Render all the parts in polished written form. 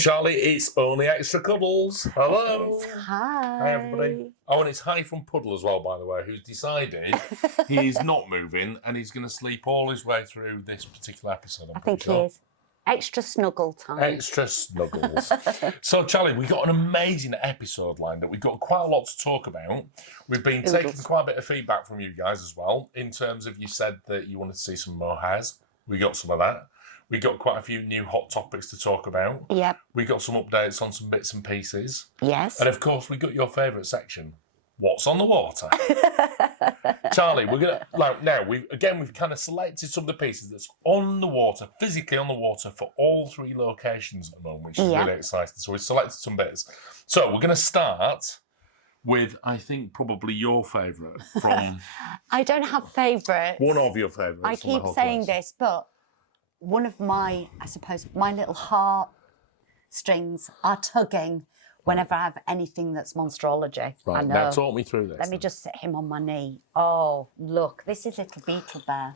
Charlie. It's only Extra Cuddles. Hello. Hi. Hi, everybody. Oh, and it's hi from Puddle as well, by the way, who's decided he is not moving and he's going to sleep all his way through this particular episode. I think he is. Extra snuggle time. Extra snuggles. So, Charlie, we've got an amazing episode lined up. We've got quite a lot to talk about. We've been taking quite a bit of feedback from you guys as well, in terms of you said that you wanted to see some mohairs. We got some of that. We got quite a few new hot topics to talk about. Yep. We got some updates on some bits and pieces. Yes. And of course, we got your favourite section. What's on the water? Charlie, we're gonna we've kind of selected some of the pieces that's on the water, physically on the water for all three locations at the moment, which is really exciting. So we've selected some bits. So we're gonna start with, I think, probably your favourite from. I don't have favourites. One of your favourites. I keep saying this, but one of my, I suppose, my little heart strings are tugging whenever I have anything that's monstrology. Right, now talk me through this. Let me just sit him on my knee. Oh, look, this is Little Beetle Bear.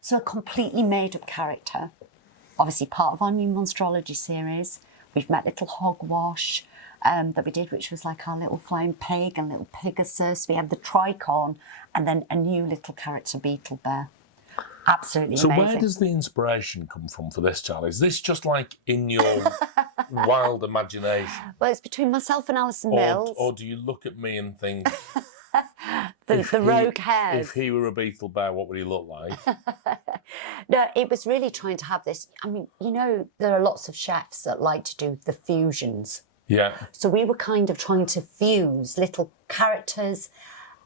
So a completely made-up character. Obviously part of our new monstrology series. We've met little Hogwash that we did, which was like our little flying pig and little Pegasus. We have the Tricorn and then a new little character, Beetle Bear. Absolutely amazing. So where does the inspiration come from for this, Charlie? Is this just like in your wild imagination? Well, it's between myself and Alison Mills. Or do you look at me and think... the rogue hairs. If he were a beetle bear, what would he look like? No, it was really trying to have this... I mean, you know, there are lots of chefs that like to do the fusions. Yeah. So we were kind of trying to fuse little characters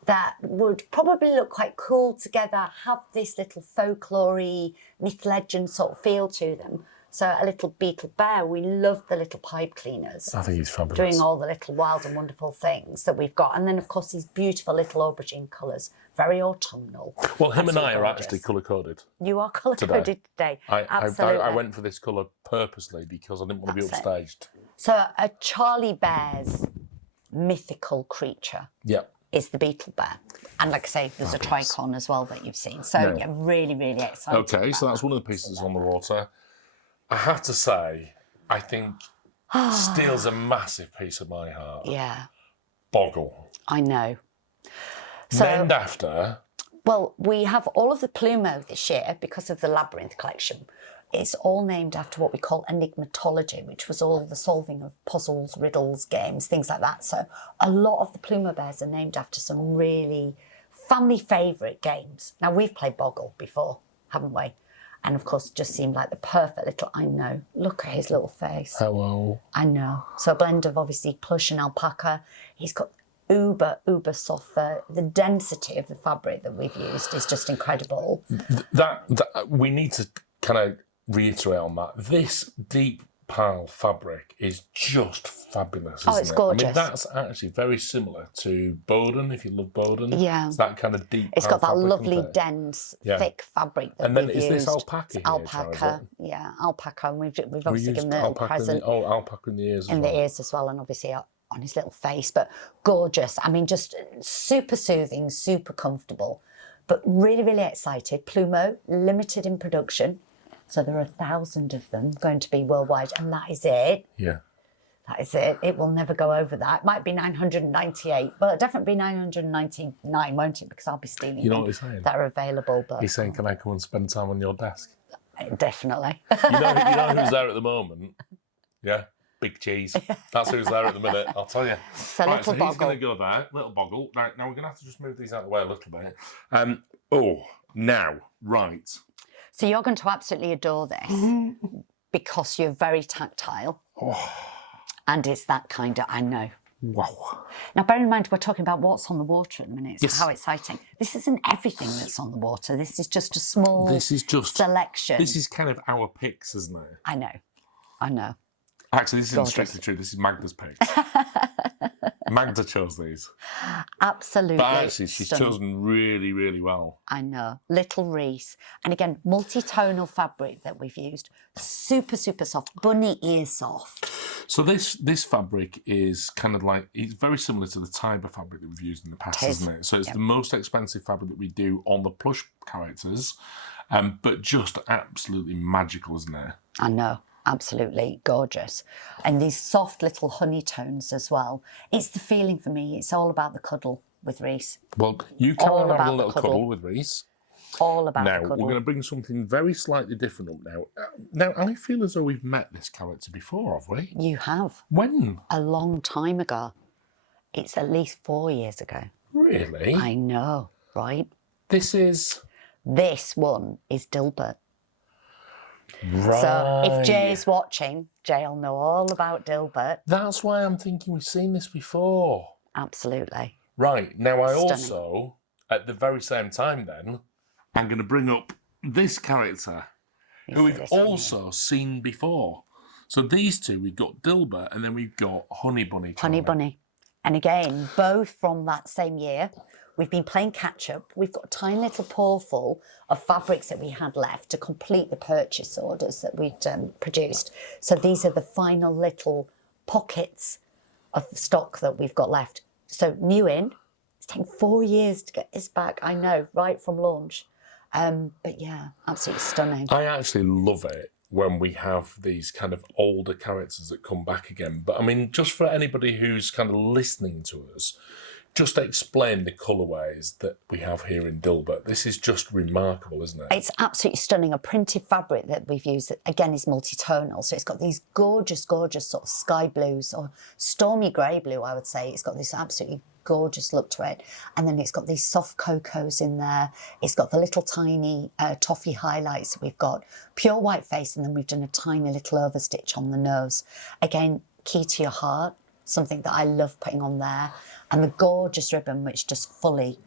that would probably look quite cool together, have this little folklore-y, myth legend sort of feel to them. So a little beetle bear, we love the little pipe cleaners. I think he's fabulous. Doing all the little wild and wonderful things that we've got. And then, of course, these beautiful little aubergine colours, very autumnal. Well, him and I are actually colour-coded. You are colour-coded today. Absolutely. I went for this colour purposely because I didn't want to be upstaged. So a Charlie Bear's mythical creature. Yeah. Is the beetle bear. And like I say, there's a Tricorn as well that you've seen. So yeah, really, really excited. Okay, so that's one of the pieces on the water. I have to say, I think steals a massive piece of my heart. Yeah. Boggle. I know. So, named after? Well, we have all of the Plumo this year because of the Labyrinth collection. It's all named after what we call enigmatology, which was all the solving of puzzles, riddles, games, things like that. So a lot of the Plumo Bears are named after some really family favourite games. Now, we've played Boggle before, haven't we? And of course, it just seemed like the perfect little, I know, look at his little face. Hello. I know. So a blend of obviously plush and alpaca. He's got uber soft fur. The density of the fabric that we've used is just incredible. That we need to kind of reiterate on that. This deep pile fabric is just fabulous, isn't it's gorgeous. I mean, that's actually very similar to Bowden, if you love Bowden. Yeah. It's that kind of deep It's pile got that fabric, lovely, dense, thick fabric that and then we've is used. This alpaca here, alpaca, yeah, alpaca. And we've obviously given the little present. Alpaca in the ears as well. In the ears as well, and obviously on his little face. But gorgeous. I mean, just super soothing, super comfortable. But really, really excited. Plumo, limited in production. So there are 1,000 of them going to be worldwide, and that is it. Yeah. That is it. It will never go over that. It might be 998, but it'll definitely be 999, won't it? Because I'll be stealing them. You know what he's saying? That are available. But he's saying, can I come and spend time on your desk? Definitely. You know who's there at the moment? Yeah. Big Cheese. That's who's there at the minute, I'll tell you. So right, so he's going to go there, little Boggle. Now we're going to have to just move these out of the way a little bit. Right. So you're going to absolutely adore this because you're very tactile. Oh. And it's that kind of, I know. Wow. Now, bear in mind, we're talking about what's on the water at the minute. So how exciting. This isn't everything that's on the water. This is just a small selection. This is kind of our picks, isn't it? I know. Actually, this isn't strictly true. This is Magda's picks. Magda chose these. Absolutely. But actually, she's chosen really, really well. I know. Little Reese. And again, multi-tonal fabric that we've used. Super, super soft. Bunny ear soft. So this fabric is kind of like, it's very similar to the Tiber fabric that we've used in the past, isn't it? So it's the most expensive fabric that we do on the plush characters, but just absolutely magical, isn't it? I know. absolutely gorgeous. And these soft little honey tones as well. It's the feeling for me. It's all about the cuddle with Reese. Well, you carry All on having about a the little cuddle. cuddle with Reese. All about Now, the cuddle. we're going to bring something very slightly different up now. Now, I feel as though we've met this character before, have we? You have. When? A long time ago. It's at least 4 years ago. Really? I know, right? This one is Dilbert. right. So if Jay's watching, Jay'll know all about Dilbert. That's why I'm thinking we've seen this before. Absolutely. Right. Now, I Stunning. also, at the very same time then, I'm going to bring up this character who we've also seen before. So these two, we've got Dilbert and then we've got Honey Bunny. Honey Bunny. And again, both from that same year. We've been playing catch up. We've got a tiny little paw of fabrics that we had left to complete the purchase orders that we'd produced. So these are the final little pockets of stock that we've got left. So new in. It's taken 4 years to get this back. I know, right from launch. But yeah, absolutely stunning. I actually love it when we have these kind of older characters that come back again. But I mean, just for anybody who's kind of listening to us, just explain the colourways that we have here in Dilbert. This is just remarkable, isn't it? It's absolutely stunning. A printed fabric that we've used, that, again, is multi-tonal. So it's got these gorgeous, gorgeous sort of sky blues or stormy grey blue, I would say. It's got this absolutely gorgeous look to it. And then it's got these soft cocos in there. It's got the little tiny toffee highlights. We've got pure white face, and then we've done a tiny little overstitch on the nose. Again, key to your heart, something that I love putting on there. And the gorgeous ribbon, which just fully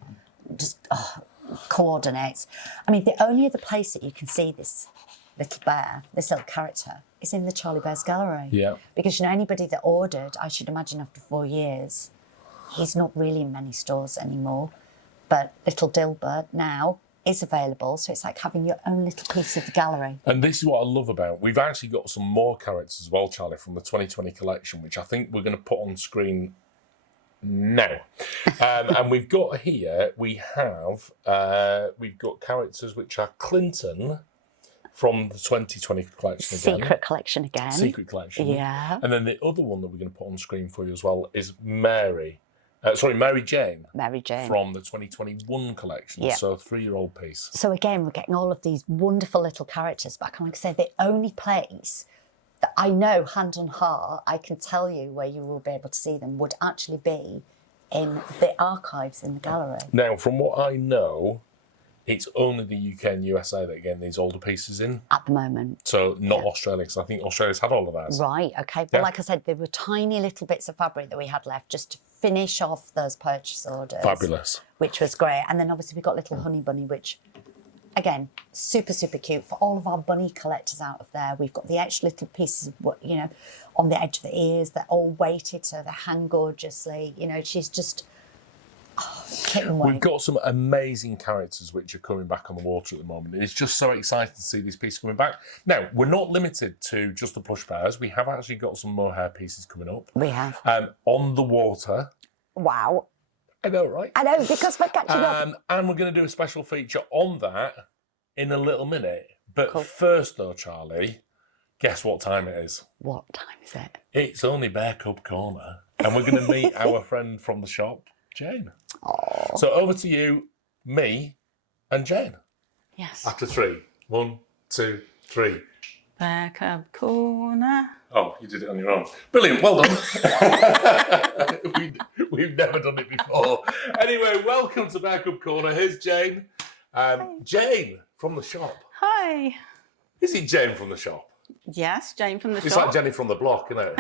coordinates. I mean, the only other place that you can see this little bear, this little character, is in the Charlie Bears gallery. Yeah. Because, you know, anybody that ordered, I should imagine after 4 years, he's not really in many stores anymore. But little Dilbert now is available, so it's like having your own little piece of the gallery. And this is what I love about, we've actually got some more characters as well, Charlie, from the 2020 collection, which I think we're going to put on screen now. And we've got here, we've got characters which are Clinton from the 2020 collection again. Secret collection again. Secret collection. Yeah. And then the other one that we're going to put on screen for you as well is Mary Jane. Mary Jane. From the 2021 collection. Yeah. So a 3-year-old piece. So again, we're getting all of these wonderful little characters back. And like I say, the only place that I know, hand on heart, I can tell you where you will be able to see them would actually be in the archives in the gallery. Now, from what I know, it's only the UK and USA that get these older pieces in. At the moment. So not Australia, because I think Australia's had all of that. Right, okay. Well, like I said, there were tiny little bits of fabric that we had left just to finish off those purchase orders. Fabulous. Which was great. And then obviously we got little Honey Bunny, which, again, super, super cute. For all of our bunny collectors out of there, we've got the extra little pieces of, you know, on the edge of the ears. They're all weighted, so they hang gorgeously. You know, she's just... We've got some amazing characters which are coming back on the water at the moment. It's just so exciting to see these pieces coming back. Now, we're not limited to just the plush bears. We have actually got some mohair pieces coming up. We have. On the water. Wow. I know, right? I know, because we're catching up. And we're going to do a special feature on that in a little minute. But first, though, Charlie, guess what time it is? What time is it? It's only Bear Cub Corner. And we're going to meet our friend from the shop, Jane. Aww. So over to you, me, and Jane. Yes. After 3. 1, 2, 3. Bear Cub Corner. Oh, you did it on your own. Brilliant, well done. We've never done it before. Anyway, welcome to Bear Cub Corner. Here's Jane. Jane from the shop. Hi. Is it Jane from the shop? Yes, Jane from the It's shop. like Jenny from the block, isn't it?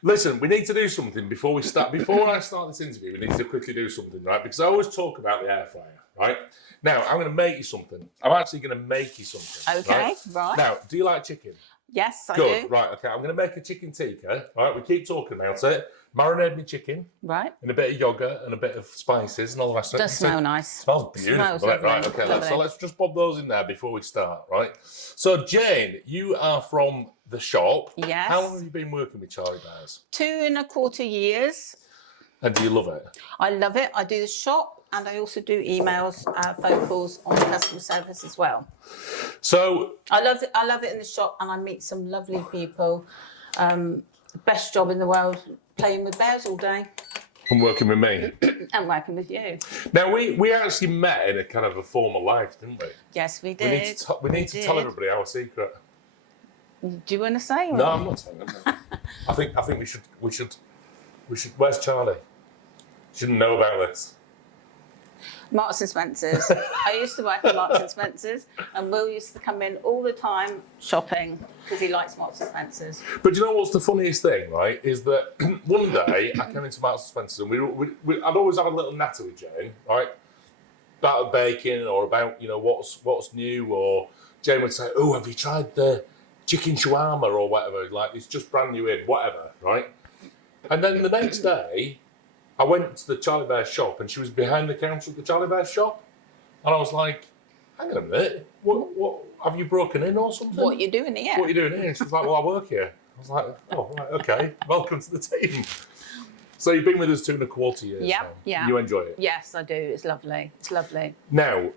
Listen, we need to do something before we start. Before I start this interview, we need to quickly do something, right? Because I always talk about the air fryer, right? Now, I'm going to make you something. I'm actually going to make you something. Okay, right. Now, do you like chicken? Yes, I Good, do. right, okay. I'm going to make a chicken tikka, right? We keep talking about it. Marinate me chicken Right. and a bit of yogurt and a bit of spices and all the rest of it. Does smell nice. Smells beautiful. Smells doesn't it? Right, lovely, okay. lovely. So let's just pop those in there before we start, right? So, Jane, you are from the shop. Yes. How long have you been working with Charlie Bears? 2.25 years. And do you love it? I love it. I do the shop and I also do emails, phone calls on customer service as well. So I love it in the shop, and I meet some lovely people. Best job in the world, playing with bears all day I'm working with me. and working with you. Now we actually met in a kind of a former life, didn't we? Yes, we We did. need to tell everybody our secret. Do you want to say? No, I'm not telling them. I think we should. Where's Charlie? Shouldn't know about this. Marks and Spencer's. I used to work at Marks and Spencer's, and Will used to come in all the time shopping because he likes Marks and Spencer's. But do you know what's the funniest thing, right? Is that one day I came into Marks and Spencer's and I'd always have a little natter with Jane, right? About baking or about what's new, or Jane would say, "Oh, have you tried the chicken shawarma or whatever? Like it's just brand new in, whatever, right?" And then the next day, I went to the Charlie Bear shop and she was behind the counter at the Charlie Bear shop. And I was like, hang on a minute, what have you broken in or something? What are you doing here? What are you doing here? And she was like, well, I work here. I was like, oh, right, okay, welcome to the team. So you've been with us 2.25 years Yeah, now. yeah. You enjoy it? Yes, I do. It's lovely. It's lovely. Now,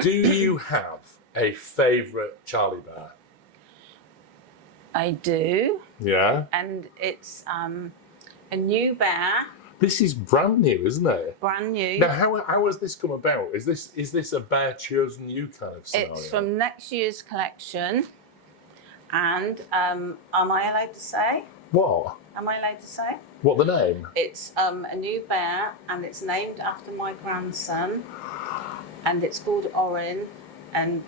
do you have a favourite Charlie Bear? I do. Yeah? And it's a new bear, This is brand new, isn't it? brand new. Now, how has this come about? Is this a bear chosen you kind of scenario? It's from next year's collection. And am I allowed to say? What? Am I allowed to say? What, the name? It's a new bear, and it's named after my grandson, and it's called Orin, and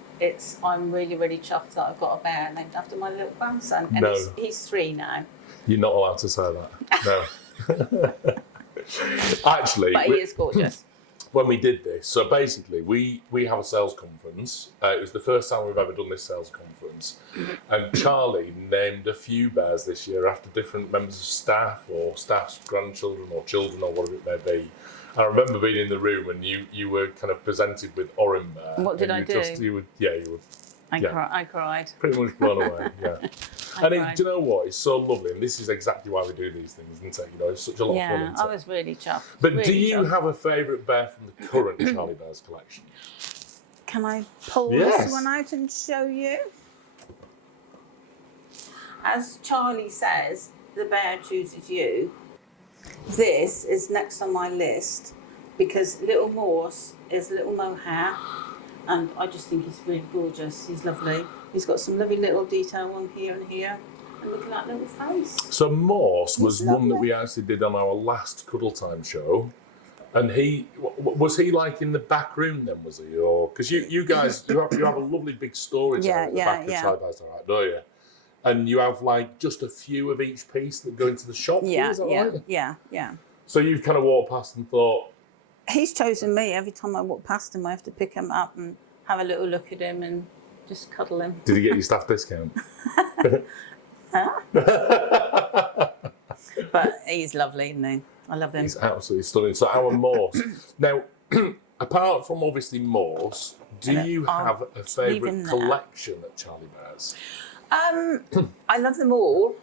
I'm really, really chuffed that I've got a bear named after my little grandson, and No. he's 3 now. You're not allowed to say that. No. Actually, But he is gorgeous. when we did this, so basically we have a sales conference. It was the first time we've ever done this sales conference. And Charlie named a few bears this year after different members of staff or staff's grandchildren or children or whatever it may be. I remember being in the room and you were kind of presented with Orin Bear. What did and I do? You were I cried. pretty much blown away, yeah. I And cried. do you know what? It's so lovely, and this is exactly why we do these things, isn't it? It's such a lot of fun. Yeah, Isn't I it? was really chuffed. But really do you chuffed. have a favourite bear from the current Charlie Bears collection? Can I pull Yes. this one out and show you? As Charlie says, the bear chooses you. This is next on my list because little Morse is little mohair, and I just think he's really gorgeous. He's lovely. He's got some lovely little detail on here and here. And look at that little face. So Morse was He's one that lovely. we actually did on our last Cuddle Time show. And was he like in the back room then, was he? Or because you guys you have a lovely big storage Yeah, area at the yeah, back yeah. of Charlie Bears, don't you? And you have like just a few of each piece that go into the shop. Yeah, is that yeah, right? yeah. So you've kind of walked past and thought, He's chosen me. Every time I walk past him, I have to pick him up and have a little look at him and just cuddle him. did he get your staff discount? But he's lovely, isn't he? I love him. He's absolutely stunning. So our Morse. Now, apart from obviously Morse, do you have a leave him favourite there. collection at Charlie Bears? I love them all,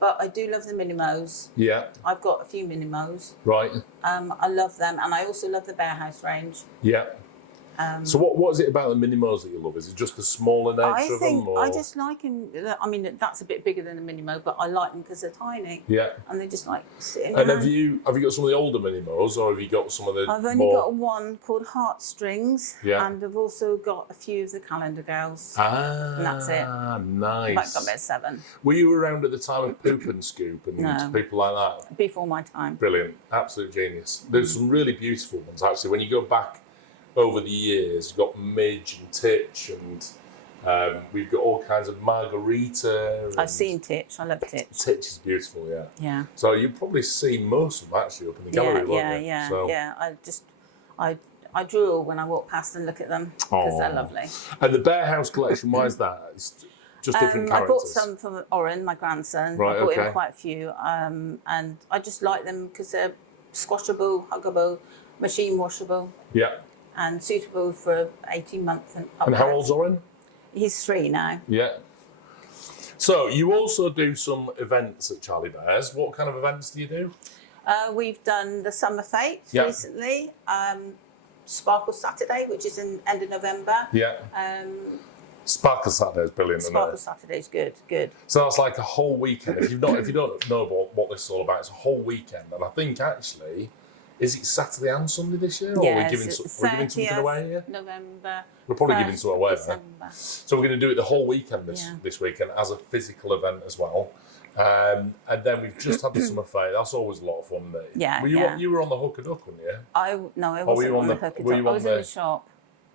but I do love the Minimos. Yeah, I've got a few Minimos. right. I love them, and I also love the Bear House range. Yeah. So what is it about the Minimos that you love? Is it just the smaller nature I of think them? Or? I just like them. I mean, that's a bit bigger than a Minimo, but I like them because they're tiny. Yeah. And they just like sitting And around. have you got some of the older Minimos, or have you got some of the I've only more... got one called Heartstrings, Yeah. and I've also got a few of the Calendar Girls. Ah, And that's it. nice. I've got about 7 Were you around at the time of Poop and Scoop and No. people like that? before my time. Brilliant, absolute genius. There's some really beautiful ones actually. When you go back over the years, you've got Midge and Titch, and we've got all kinds of Margarita. I've and seen Titch. I love Titch. Titch is beautiful, yeah. Yeah. So you probably see most of them actually up in the gallery, won't you? Yeah. So, I drool when I walk past and look at them because they're Aw. lovely. And the Bear House collection, why is that? It's just different I characters. bought some from Oren, my grandson. Right, I bought okay. him quite a few, and I just like them because they're squashable, huggable, machine washable, Yeah. and suitable for 18 months and upwards. And how old's Oren? He's 3 now. Yeah. So you also do some events at Charlie Bears. What kind of events do you do? We've done the Summer Fete Yeah. recently. Sparkle Saturday, which is in end of November. Yeah. Sparkle Saturday is brilliant, isn't Sparkle it? Saturday's good. So that's like a whole weekend. If you don't know what this is all about, it's a whole weekend. And I think actually, is it Saturday and Sunday this year? Or Yes, are we giving something away here? November. We're probably giving 1st something away. December. So we're going to do it the whole weekend this weekend as a physical event as well. And then we've just had the summer fair. That's always a lot of fun, isn't it? Yeah, You were on the Hook a Duck, weren't you? I wasn't on the hook. I was in the shop.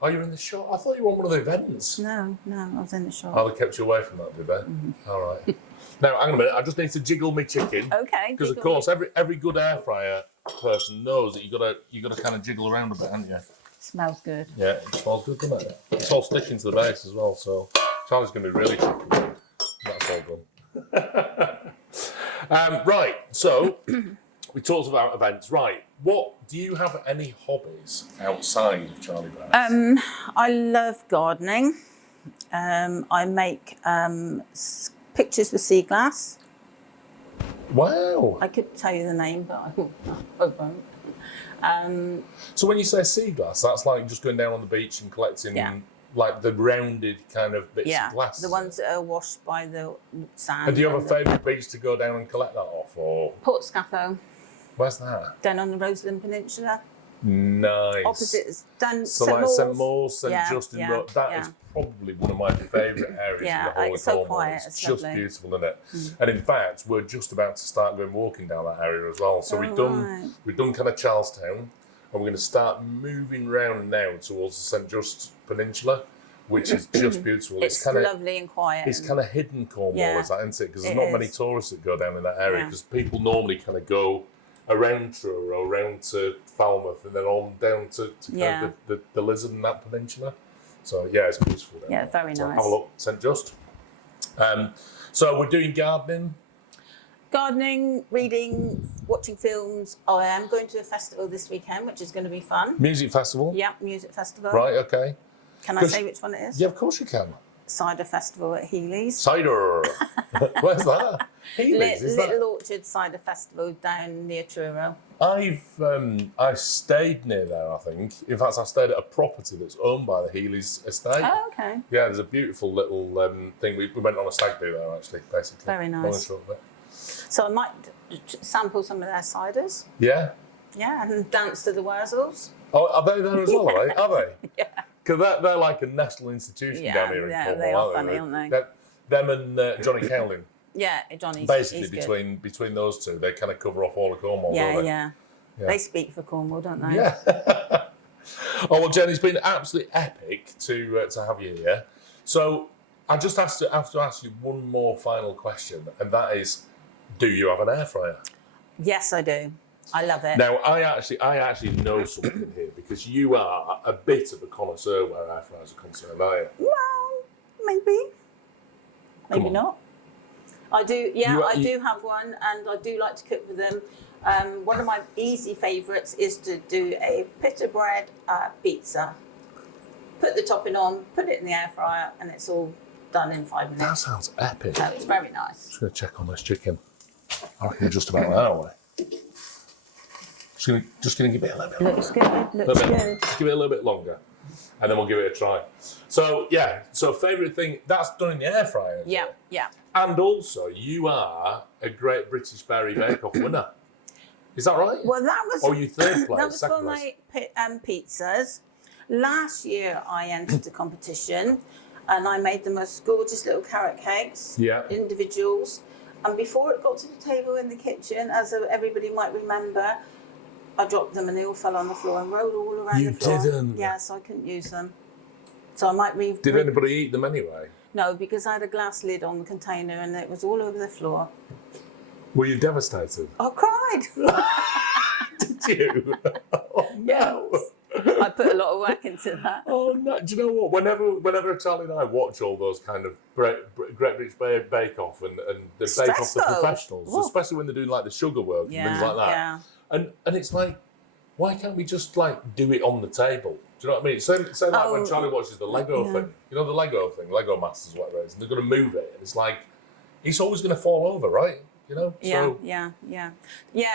Oh, you were in the shop? I thought you were on one of the events. No, I was in the shop. Oh, they kept you away from that, did they? Mm-hmm. All right. Now, hang on a minute. I just need to jiggle my chicken. Okay. Because of course, every good air fryer person knows that you gotta kind of jiggle around a bit, haven't you? Smells good. Yeah, it smells good, doesn't it? It's all sticking to the base as well. So Charlie's gonna be really chicken. That's all done. Right. So we talked about events. Right. Do you have any hobbies outside of Charlie Bears? I love gardening. I make pictures with sea glass. Wow. I could tell you the name, but I won't. So when you say sea glass, that's like just going down on the beach and collecting like the rounded kind of bits of glass. The ones that are washed by the sand. And do you have a favourite beach to go down and collect that off? Or Port Scaffold, where's that? down on the Roseland Peninsula. Nice. Opposite is down So St. like Mawes. St. Mawes, St. Justin yeah, Road. That yeah. is probably one of my favourite areas in the whole it's so of Cornwall. quiet, It's it's just lovely. beautiful, isn't it? And in fact, we're just about to start going walking down that area as well. So we've done kind of Charlestown, and we're going to start moving round now towards the St. Just Peninsula, which is just beautiful. It's kind of lovely and quiet. It's kind of hidden Cornwall, is that, isn't it? Because there's It not many is. tourists that go down in that area. Because people normally kind of go around Truro, around to Falmouth, and then on down to kind of the Lizard and that peninsula. So yeah, it's beautiful down there. Very So nice. have a look, St. Just. So we're doing gardening. Gardening, reading, watching films. I am going to a festival this weekend, which is going to be fun. Music festival. Yeah, music festival. Right, okay. Can I say which one it is? Yeah, of course you can. Cider Festival at Healy's. Cider. Where's that? Healy's, is that? Little Orchard Cider Festival down near Truro. I've stayed near there, I think. In fact, I stayed at a property that's owned by the Healy's estate. Oh, okay. Yeah, there's a beautiful little thing. We went on a stag do there, actually, basically. Very nice. Long and short of it. So I might sample some of their ciders. Yeah. Yeah, and dance to the Wurzels. Oh, are they there as well, are they? Are they? Yeah. Because they're like a national institution down here in Cornwall, they are funny, aren't they? Them and Johnny Cowling. Yeah, Johnny's Basically, he's good. between those two, they kind of cover off all of Cornwall, don't they? Yeah. They speak for Cornwall, don't they? Yeah. Oh, well, Jen, it's been absolutely epic to have you here. So I just have to ask you one more final question, and that is, do you have an air fryer? Yes, I do. I love it. Now, I actually know something here, because you are a bit of a connoisseur where air fryers are concerned, are you? Well, maybe not. I do. Yeah, I do have one, and I do like to cook with them. One of my easy favourites is to do a pita bread pizza. Put the topping on, put it in the air fryer, and it's all done in 5 minutes. That sounds epic. So it's very nice. Just going to check on this chicken. I reckon just about there, aren't we? Just going to give it a little bit longer. Looks good. Looks good. Just give it a little bit longer, and then we'll give it a try. So yeah, favourite thing, that's done in the air fryer. Isn't it? Yeah. And also, you are a Great British Berry Bake Off winner. Is that right? Well, that was. Or you third place? That was second for place? my pizzas. Last year, I entered the competition, and I made the most gorgeous little carrot cakes. Yeah. Individuals. And before it got to the table in the kitchen, as everybody might remember, I dropped them and they all fell on the floor and rolled all around the floor. You didn't? Yeah, so I couldn't use them. So I might Did anybody eat them anyway? No, because I had a glass lid on the container and it was all over the floor. Were you devastated? I cried. Did you? Oh no. I put a lot of work into that. Oh no! Do you know what? Whenever Charlie and I watch all those kind of Great British Bake Off and they bake off the Stressful. professionals, Whoa. especially when they're doing like the sugar work and things like that. Yeah. And it's like, why can't we just like do it on the table? Do you know what I mean? Say like when Charlie watches the Lego thing, you know, the Lego thing, Lego Masters, whatever it is, and they're going to move it, and it's like, it's always going to fall over, right? you know. Yeah.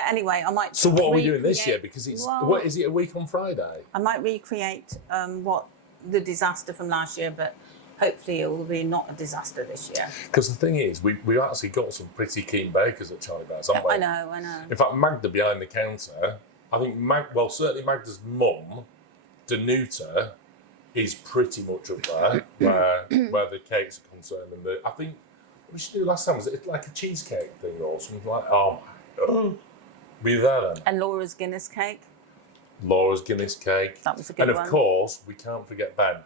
Anyway, I might. So what are we doing this year? recreate- Because it's well, what is it a week on Friday? I might recreate what the disaster from last year, but hopefully it will be not a disaster this year. Because the thing is, we've actually got some pretty keen bakers at Charlie Bears, haven't we? I know. In fact, Magda behind the counter, I think certainly Magda's mum, Danuta, is pretty much up there where the cakes are concerned. And I think what we should do last time was it like a cheesecake thing or something like. Oh my God. Were you there then? And Laura's Guinness cake. Laura's Guinness cake. That was a good one. one. And of course, we can't forget Ben.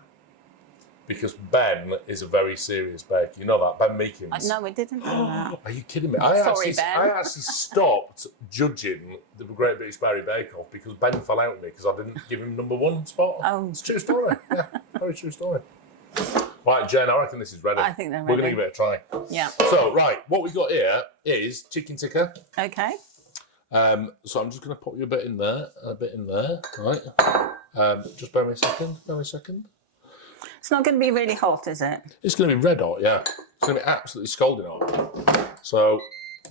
Because Ben is a very serious baker. You know that, Ben Meekins. No, we didn't do that. Are you kidding me? Ben. I actually stopped judging the Great British Berry Bake Off because Ben fell out with me because I didn't give him #1 spot. Oh. It's a true story. Yeah, very true story. Right, Jen, I reckon this is ready. I think they're We're ready. going to give it a try. Yeah. So, right, what we've got here is chicken tikka. Okay. So I'm just going to pop you a bit in there, and a bit in there. Right. Just bear me a second. It's not going to be really hot, is it? It's going to be red hot, yeah. It's going to be absolutely scalding hot. So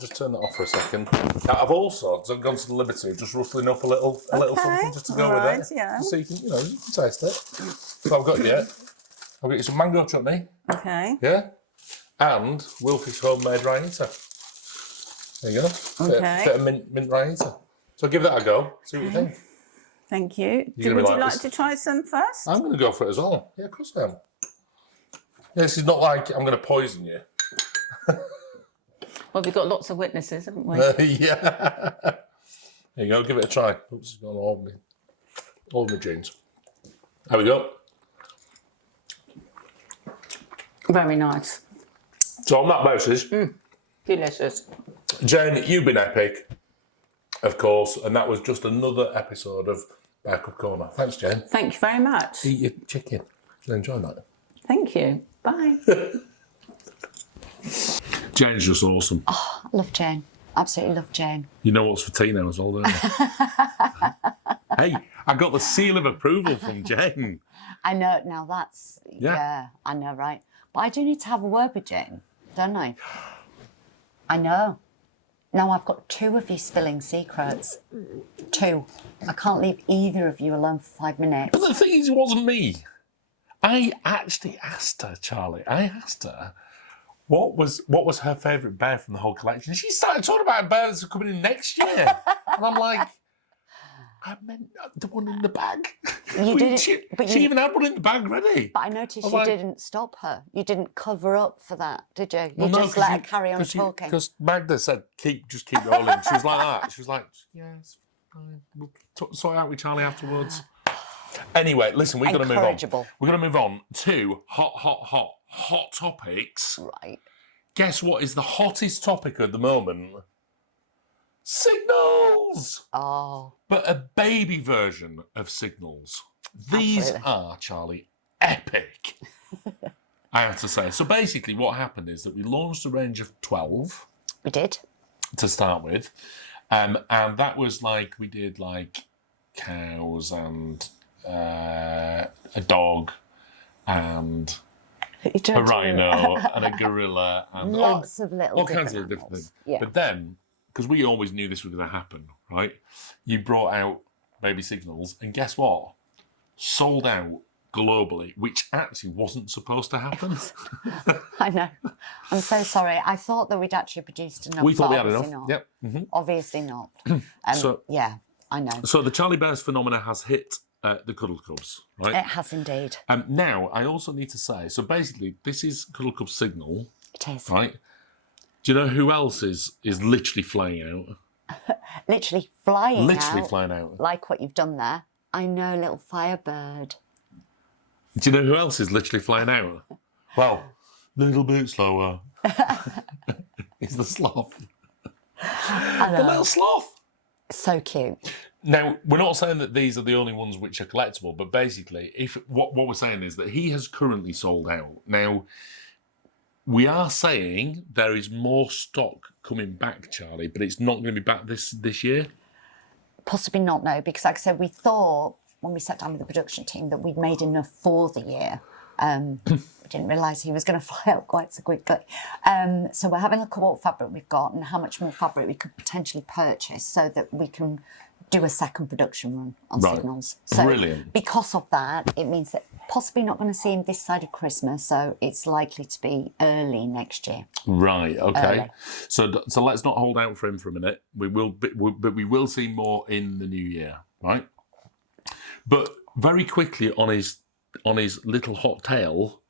just turn that off for a second. Now, I've also gone to the liberty of just rustling up a little something just to go with it. Yeah. Just so you can, you can taste it. So I've got you some mango chutney, Okay. yeah, and Wilfie's homemade raita. There you go. Okay. Bit of mint raita. So give that a go. See what you think. Thank you. You're Would gonna you be like like to try some first? I'm going to go for it as well. Yeah, of course I am. Yeah, this is not like I'm going to poison you. Well, we've got lots of witnesses, haven't we? Yeah. There you go, give it a try. Oops, it's gone all of my jeans. There we go. Very nice. So on that basis, Delicious. Jane, you've been epic, of course, and that was just another episode of Backup Corner. Thanks, Jane. Thank you very much. Eat your chicken. Enjoy that. Thank you. Bye. Jane's just awesome. I love Jane. Absolutely love Jane. You know what's for tea now as well, don't you? Hey, I got the seal of approval from Jane. I know, now that's, Yeah. yeah, I know, right? But I do need to have a word with Jane, don't I? I know. Now I've got 2 of you spilling secrets. 2. I can't leave either of you alone for 5 minutes. But the thing is, it wasn't me. I actually asked her, Charlie. I asked her what was her favourite bear from the whole collection. She started talking about bears coming in next year, and I'm like, I meant the one in the bag. You didn't, She but you, even had one in the bag ready. but I noticed I'm you like- didn't stop her. You didn't cover up for that, did you? You Well, no, just let her carry on talking. Because Magda said, just keep rolling. She was like that. She was like, yes, fine. We'll sort it out with Charlie afterwards. Anyway, listen, we've got to move on. Encourageable. We're going to move on to hot topics. Right. Guess what is the hottest topic at the moment? Signals! Oh, But a baby version of signals. These Absolutely. are, Charlie, epic. I have to say. So basically what happened is that we launched a range of 12 we did. to start with. And that was like, we did like cows and a dog and You a don't do rhino and a gorilla and lots of little all kinds different of different animals. things. Yeah. But then, because we always knew this was going to happen, right? You brought out baby signals, and guess what? Sold out globally, which actually wasn't supposed to happen. I know. I'm so sorry. I thought that we'd actually produced enough. We thought we but had obviously enough. Not. Yep. Mhm. Obviously not. So- yeah, I know. So the Charlie Bears phenomena has hit the Cuddle Cubs, right? It has indeed. Now, I also need to say, so basically, this is Cuddle Cub's signal, It is. right? Do you know who else is literally flying out? Literally flying Literally out. flying out. Like what you've done there. I know, little firebird. Do you know who else is literally flying out? Well, little bit slower. Is the sloth. I The know. little sloth. So cute. Now, we're not saying that these are the only ones which are collectible, but basically, if what we're saying is that he has currently sold out. Now, we are saying there is more stock coming back, Charlie, but it's not going to be back this year. Possibly not, no, because like I said, we thought when we sat down with the production team that we'd made enough for the year. Didn't realise he was going to fly out quite so quickly. So we're having a look at what fabric we've got and how much more fabric we could potentially purchase so that we can do a second production run on Signals. So Brilliant. because of that, it means that possibly not going to see him this side of Christmas, so it's likely to be early next year. Right. Okay. Early. So let's not hold out for him for a minute. But we will see more in the new year, right? But very quickly on his little hot tail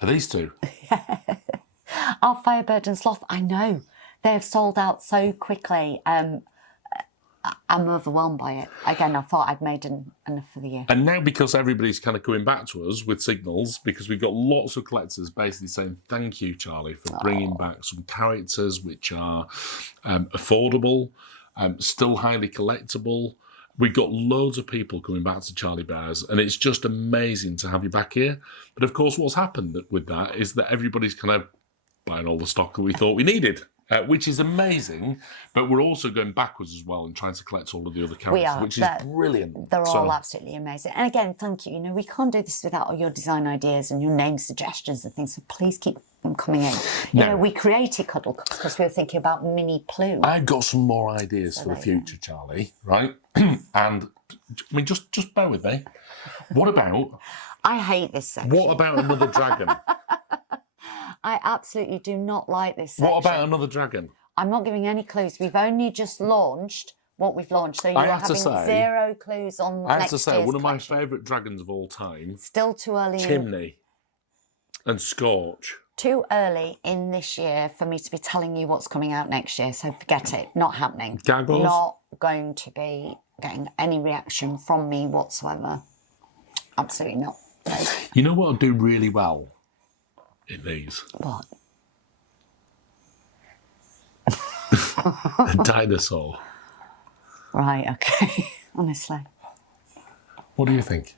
are these two. Our Firebird and Sloth, I know, they've sold out so quickly. I'm overwhelmed by it. Again, I thought I'd made enough for the year. And now because everybody's kind of coming back to us with Signals, because we've got lots of collectors basically saying thank you, Charlie, for bringing back some characters which are affordable, still highly collectible. We've got loads of people coming back to Charlie Bears, and it's just amazing to have you back here. But of course, what's happened with that is that everybody's kind of buying all the stock that we thought we needed. Which is amazing, but we're also going backwards as well and trying to collect all of the other characters, which is brilliant. They're all absolutely amazing. And again, thank you. You know, we can't do this without all your design ideas and your name suggestions and things, so please keep them coming in. You know, we created Cuddle because we were thinking about mini Plumo. I've got some more ideas for the future, Charlie, right? And, I mean, just bear with me. What about... I hate this section. What about another dragon? I absolutely do not like this section. What about another dragon? I'm not giving any clues. We've only just launched what we've launched, so you're having zero clues on I have next to say, year's one of my collection. favourite dragons of all time, Still too early. Chimney and Scorch. Too early in this year for me to be telling you what's coming out next year, so forget it. Not happening. Gaggles? Not going to be getting any reaction from me whatsoever. Absolutely not. No. You know what would do really well in these? What? A dinosaur. Right, okay. Honestly. What do you think?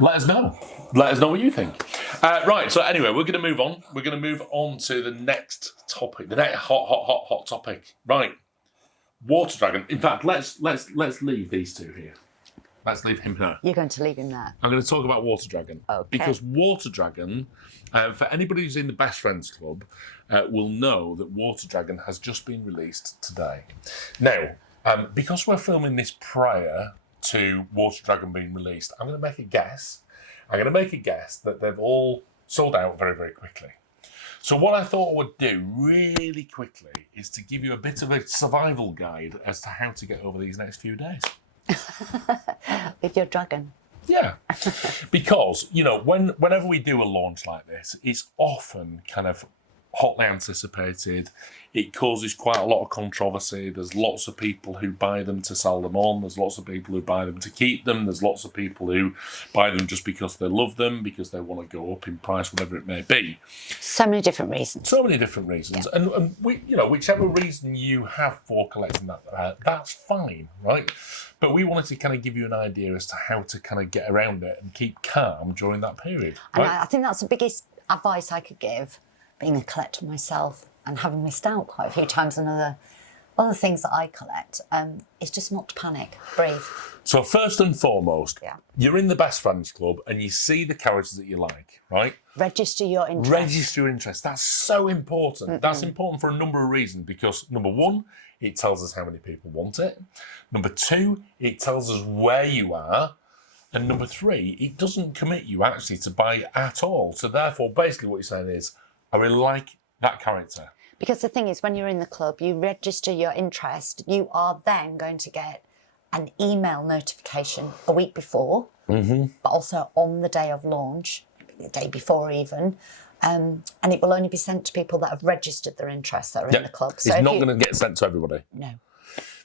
Let us know. Let us know what you think. Right, so anyway, we're going to move on. We're going to move on to the next topic, the next hot topic. Right, water dragon. In fact, let's leave these two here. Let's leave him here. You're going to leave him there? I'm going to talk about water dragon. Okay. Because water dragon, for anybody who's in the Best Friends Club, will know that water dragon has just been released today. Now, because we're filming this prior to water dragon being released, I'm going to make a guess. I'm going to make a guess that they've all sold out very, very quickly. So what I thought I would do really quickly is to give you a bit of a survival guide as to how to get over these next few days. With your dragon. Yeah, because, you know, whenever we do a launch like this, it's often kind of hotly anticipated. It causes quite a lot of controversy. There's lots of people who buy them to sell them on. There's lots of people who buy them to keep them. There's lots of people who buy them just because they love them, because they want to go up in price, whatever it may be. So many different reasons. So many different reasons. Yeah. And we, you know, whichever reason you have for collecting that, that's fine, right? But we wanted to kind of give you an idea as to how to kind of get around it and keep calm during that period. And right? I think that's the biggest advice I could give, being a collector myself and having missed out quite a few times on other things that I collect, is just not to panic, breathe. So first and foremost, you're in the Best Friends Club and you see the characters that you like, right? Register your interest. Register your interest. That's so important. That's important for a number of reasons, because number one, it tells us how many people want it. Number two, it tells us where you are. And number three, it doesn't commit you actually to buy it at all. So therefore, basically what you're saying is, I really like that character. Because the thing is, when you're in the club, you register your interest, you are then going to get an email notification a week before, but also on the day of launch, the day before even, and it will only be sent to people that have registered their interest that are in the club. So it's not going to get sent to everybody. No.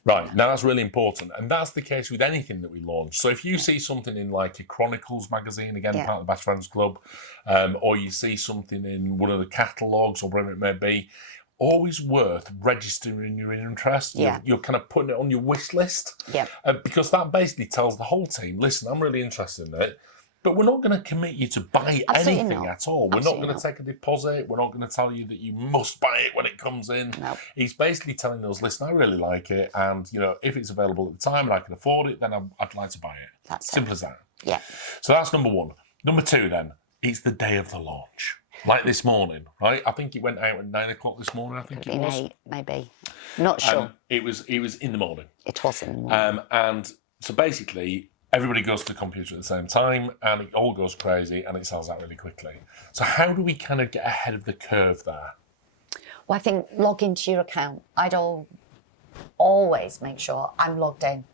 Right, now that's really important. And that's the case with anything that we launch. So if you see something in like a Chronicles magazine, again, part of the Best Friends Club, or you see something in one of the catalogues or whatever it may be, always worth registering your interest. Yeah. You're kind of putting it on your wish list. Yeah. Because that basically tells the whole team, listen, I'm really interested in it, but we're not going to commit you to buy anything at all. We're not going to take a deposit. We're not going to tell you that you must buy it when it comes in. No. He's basically telling us, listen, I really like it, and you know, if it's available at the time and I can afford it, then I'd like to buy it. That's simple as that. Yeah. So that's number one. Number two, then, it's the day of the launch. Like this morning, right? I think it went out at 9 o'clock this morning, I think it was. 8, maybe. Not sure. It was in the morning. It was in the morning. And so basically, everybody goes to the computer at the same time, and it all goes crazy, and it sells out really quickly. So how do we kind of get ahead of the curve there? Well, I think log into your account. I'd always make sure I'm logged in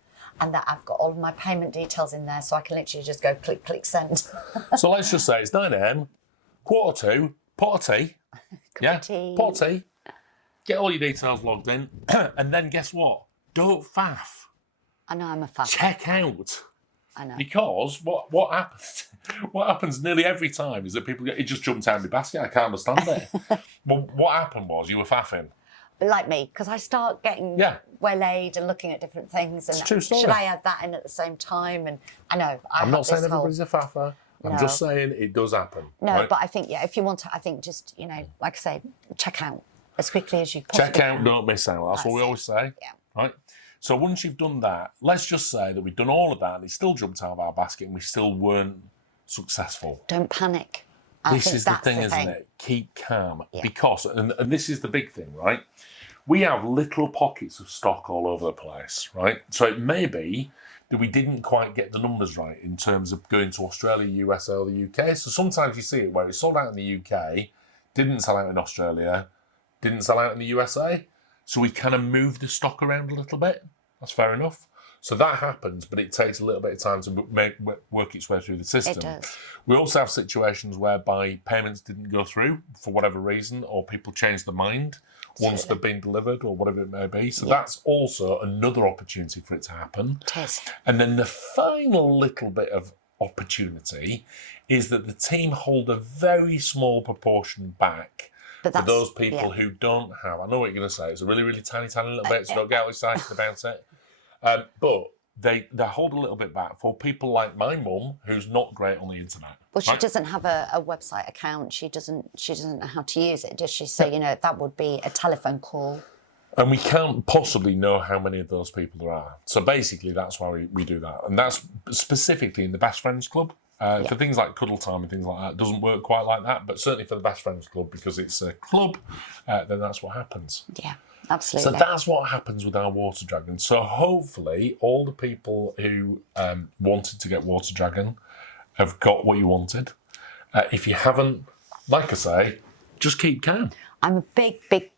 and that I've got all of my payment details in there so I can literally just go click, click, send. So let's just say it's 9 a.m, 1:45, pot of tea. Pot of tea. Get all your details logged in, and then guess what? Don't faff. I know I'm a fan. Check out. I know. Because what happens? What happens nearly every time is that people it just jumped out of my basket. I can't understand it. Well, what happened was you were faffing. Like me, because I start getting waylaid and looking at different things. And It's a true story. Should I add that in at the same time? And I know I'm not saying everybody's a faffer. I'm No. just saying it does happen. No, right? but I think if you want to, I think just like I say, check out as quickly as you possibly Check out, can. don't miss out. That's what we always say. Yeah. Right. So once you've done that, let's just say that we've done all of that and it still jumped out of our basket and we still weren't successful. Don't panic. This is the thing, isn't it? Keep calm. Because, and this is the big thing, right? We have little pockets of stock all over the place, right? So it may be that we didn't quite get the numbers right in terms of going to Australia, USA or the UK. So sometimes you see it where it sold out in the UK, didn't sell out in Australia, didn't sell out in the USA. So we kind of move the stock around a little bit. That's fair enough. So that happens, but it takes a little bit of time to work its way through the system. It does. We also have situations whereby payments didn't go through for whatever reason, or people change their mind once they've been delivered or whatever it may be. So that's also another opportunity for it to happen. It is. And then the final little bit of opportunity is that the team hold a very small proportion back for those people who don't have. I know what you're going to say. It's a really, really tiny little bit, so don't get all excited about it. But they hold a little bit back for people like my mum, who's not great on the internet. Well, she doesn't have a website account. She doesn't know how to use it, does she? So that would be a telephone call. And we can't possibly know how many of those people there are. So basically, that's why we do that, and that's specifically in the Best Friends Club. For things like Cuddle Time and things like that, it doesn't work quite like that. But certainly for the Best Friends Club, because it's a club, then that's what happens. Yeah, absolutely. So that's what happens with our Water Dragon. So hopefully all the people who wanted to get Water Dragon have got what you wanted. If you haven't, like I say, just keep calm. I'm a big,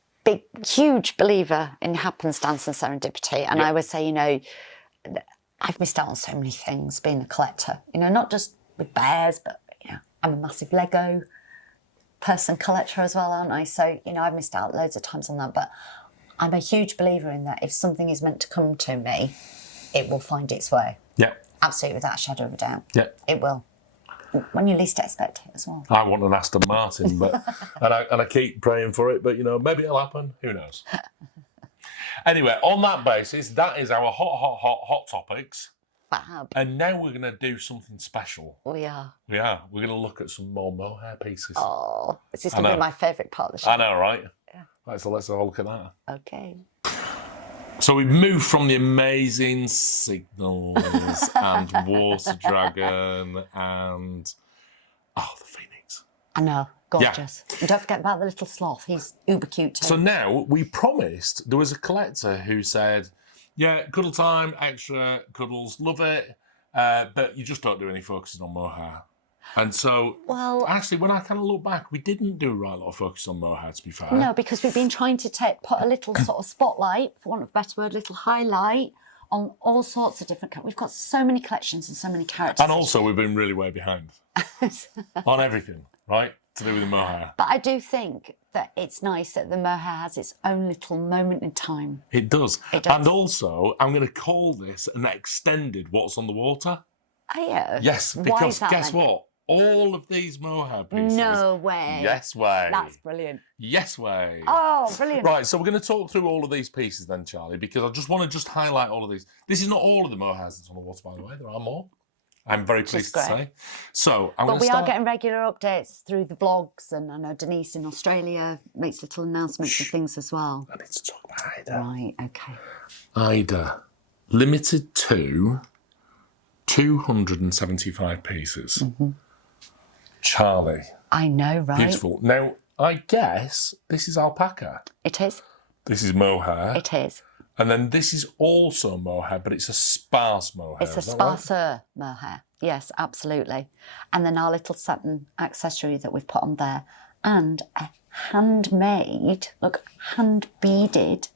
huge believer in happenstance and serendipity. And I would say, I've missed out on so many things being a collector. Not just with bears, but I'm a massive Lego collector as well, aren't I? So, I've missed out loads of times on that. But I'm a huge believer in that if something is meant to come to me, it will find its way. Yeah. Absolutely, without a shadow of a doubt. Yeah. It will. When you least expect it as well. I want an Aston Martin, but and I keep praying for it, but maybe it'll happen. Who knows? Anyway, on that basis, that is our hot topics. Fab. And now we're going to do something special. We are. We are. We're going to look at some more mohair pieces. Oh, this is going to be my favourite part of the show. I know, right? Yeah. Right, so let's have a look at that. Okay. So we've moved from the amazing signals and Water Dragon and the Phoenix. I know, gorgeous. Yeah. And don't forget about the little sloth. He's uber cute too. So now we promised there was a collector who said, "Yeah, Cuddle Time, Extra Cuddles, love it, but you just don't do any focusing on mohair." And so, actually, when I kind of look back, we didn't do a right lot of focus on mohair, to be fair. No, because we've been trying to put a little sort of spotlight, for want of a better word, a little highlight on all sorts of different... We've got so many collections and so many characters. And also, we've been really way behind on everything, right, to do with the mohair. But I do think that it's nice that the mohair has its own little moment in time. It does. It does. And also, I'm going to call this an extended What's on the Water. Oh, yeah? Yes, because guess what? All of these mohair pieces. No way. Yes way. That's brilliant. Yes way. Oh, brilliant. Right, so we're going to talk through all of these pieces then, Charlie, because I just want to highlight all of these. This is not all of the mohairs that's on the water, by the way. There are more. I'm very pleased to say. So I'm going to start... are getting regular updates through the vlogs, and I know Denise in Australia makes little announcements and things as well. I need to talk about Ida. Right, okay. Ida, limited to 275 pieces. Mm-hmm. Charlie. I know, right? Beautiful. Now, I guess this is alpaca. It is. This is mohair. It is. And then this is also mohair, but it's a sparse mohair. It's a is that right? sparser mohair. Yes, absolutely. And then our little satin accessory that we've put on there, and a handmade, look, hand beaded.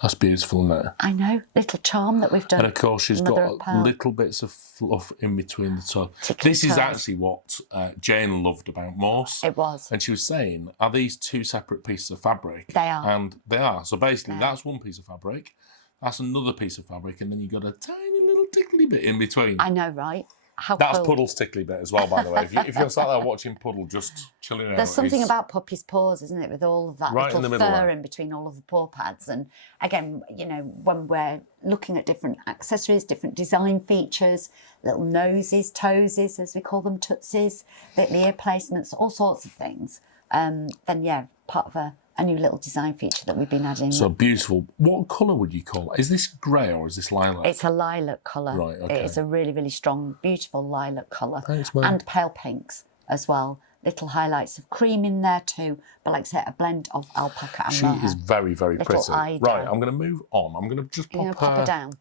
That's beautiful, isn't it? I know, little charm that we've done. And of course, she's Mother got of pearl. little bits of fluff in between the toe. Tickly This is toes. actually what Jane loved about Morse. It was. And she was saying, are these two separate pieces of fabric? They are. And they are. So basically, that's one piece of fabric, that's another piece of fabric, and then you've got a tiny little tickly bit in between. I know, right? How That's cool. Puddle's tickly bit as well, by the way. If you're sat there watching Puddle just chilling out. There's something it's- about Puppy's paws, isn't it, with all of that Right in little the middle fur there. in between all of the paw pads. And again, you know, when we're looking at different accessories, different design features, little noses, toesies, as we call them, tootsies, little ear placements, all sorts of things, then yeah, part of a new little design feature that we've been adding. So beautiful. What colour would you call it? Is this grey or is this lilac? It's a lilac colour. Right, okay. It is a really, really strong, beautiful lilac colour. Thanks, Mum. And pale pinks as well. Little highlights of cream in there too. But like I said, a blend of alpaca and She mohair. is very, very Little pretty. eye Right, down. I'm going to move on. I'm going to just You know, pop pop her. her down.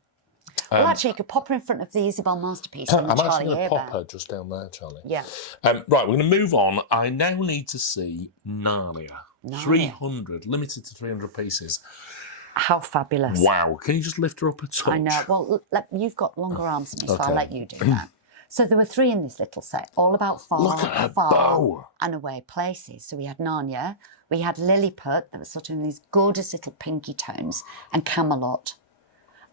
Well, actually, you could pop her in front of the Isabel masterpiece and the I'm actually Charlie going to pop Earbear. her just down there, Charlie. Yeah. Right, we're going to move on. I now need to see Narnia. 300, limited to 300 pieces. How fabulous. Wow. Can you just lift her up a touch? I know. Well, you've got longer arms than me, so I'll Okay. let you do that. So there were 3 in this little set, all about far, Look at her far bow. and away places. So we had Narnia, we had Lilliput, that was sort of in these gorgeous little pinky tones, and Camelot.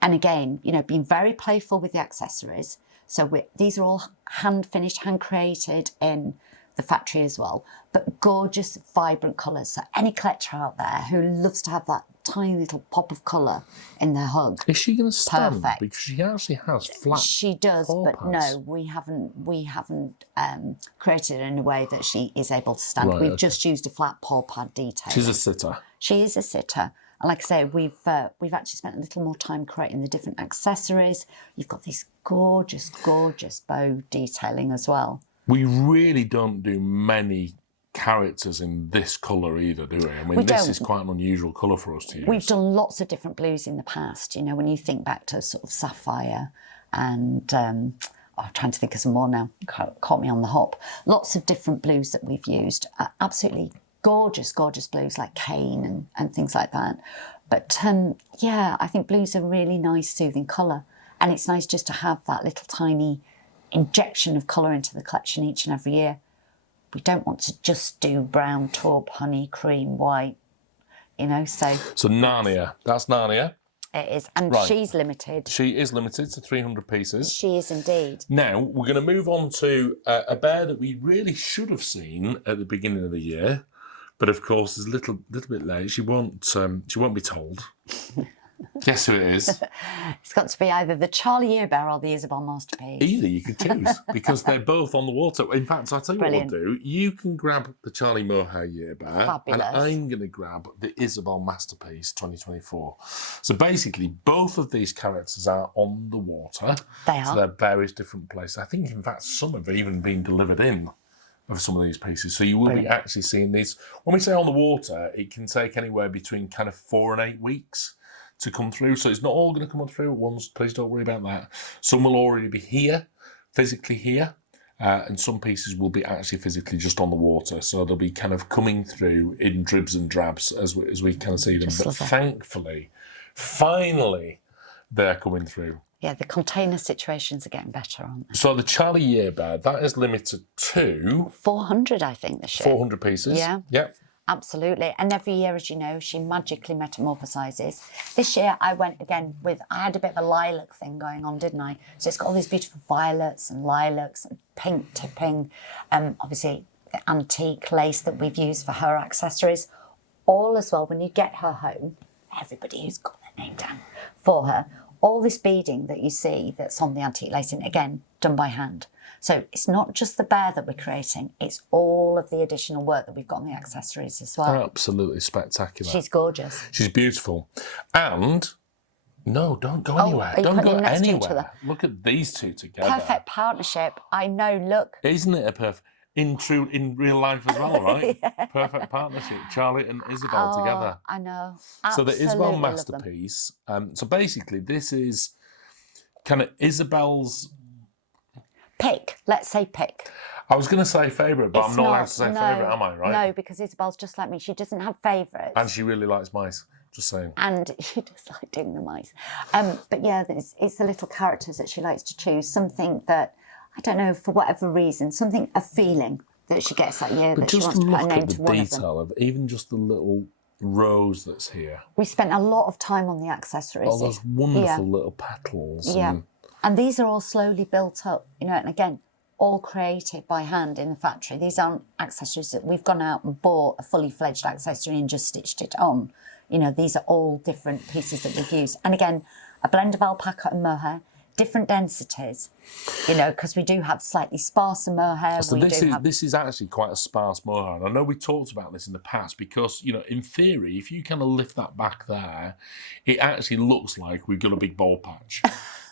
And again, you know, being very playful with the accessories. So these are all hand-finished, hand-created in the factory as well, but gorgeous, vibrant colours. So any collector out there who loves to have that tiny little pop of colour in their hug. Is she going to stand? Perfect. Because she actually has flat. She does, paw but pads. no, we haven't created it in a way that she is able to stand. Right, We've okay. just used a flat paw pad detail. She's a sitter. She is a sitter. And like I say, we've actually spent a little more time creating the different accessories. You've got this gorgeous, gorgeous bow detailing as well. We really don't do many characters in this colour either, do we? I mean, We this don't. is quite an unusual colour for us to use. We've done lots of different blues in the past. You know, when you think back to sort of sapphire and I'm trying to think of some more now. Caught me on the hop. Lots of different blues that we've used. Absolutely gorgeous, gorgeous blues like cane and things like that. But yeah, I think blue's a really nice, soothing colour. And it's nice just to have that little tiny injection of colour into the collection each and every year. We don't want to just do brown, taupe, honey, cream, white, you know, so So Narnia, that's Narnia. it is. And Right. she's limited. She is limited to 300 pieces. She is indeed. Now, we're going to move on to a bear that we really should have seen at the beginning of the year. But of course, it's a little bit late. She won't be told. Guess who it is? It's got to be either the Charlie Earbear or the Isabel masterpiece. Either you could choose because they're both on the water. In fact, I'll tell you Brilliant. what we'll do. You can grab the Charlie Mohair Yearbear and Fabulous. I'm going to grab the Isabel Masterpiece 2024. So basically, both of these characters are on the water. They So are. they're various different places. I think, in fact, some have even been delivered in of some of these pieces. So you will be actually seeing these. When we say on the water, it can take anywhere between kind of 4 and 8 weeks to come through. So it's not all going to come through at once. Please don't worry about that. Some will already be here, physically here, and some pieces will be actually physically just on the water. So they'll be kind of coming through in dribs and drabs as we kind of see them. Just But love it. thankfully, finally, they're coming through. Yeah, the container situations are getting better, aren't they? So the Charlie Yearbear, that is limited to 400, I think, this year. 400 pieces. Yeah. Yep. Absolutely. And every year, as you know, she magically metamorphosises. This year, I went again I had a bit of a lilac thing going on, didn't I? So it's got all these beautiful violets and lilacs and pink tipping. Obviously, the antique lace that we've used for her accessories. All as well, when you get her home, everybody who's got their name down for her, all this beading that you see that's on the antique lacing, again, done by hand. So it's not just the bear that we're creating, it's all of the additional work that we've got on the accessories as well. Absolutely spectacular. She's gorgeous. She's beautiful. And No, don't go Oh, anywhere. are you Don't putting go them next to each anywhere. other? Look at these two together. Perfect partnership. I know, look. Isn't it a perfect... In real life as well, right? Yeah. Perfect partnership. Charlie and Isabel together. I know. So the Isabel Absolutely love them. masterpiece. So basically, this is kind of Isabel's... Pick. Let's say pick. I was going to say favourite, but I'm not allowed to say favourite, am I, right? No, because Isabel's just like me. She doesn't have favourites. And she really likes mice, just saying. And she does like doing the mice. But yeah, it's the little characters that she likes to choose. Something that, I don't know, for whatever reason, a feeling that she gets that year But that she just wants to put a look name at to the one of them. detail of even just the little rose that's here. We spent a lot of time on the accessories. All those wonderful little petals. Yeah. And these are all slowly built up, you know, and again, all created by hand in the factory. These aren't accessories that we've gone out and bought a fully fledged accessory and just stitched it on. You know, these are all different pieces that we've used. And again, a blend of alpaca and mohair, different densities, you know, because we do have slightly sparser mohair. So this is actually quite a sparse mohair. And I know we talked about this in the past because, you know, in theory, if you kind of lift that back there, it actually looks like we've got a big bald patch.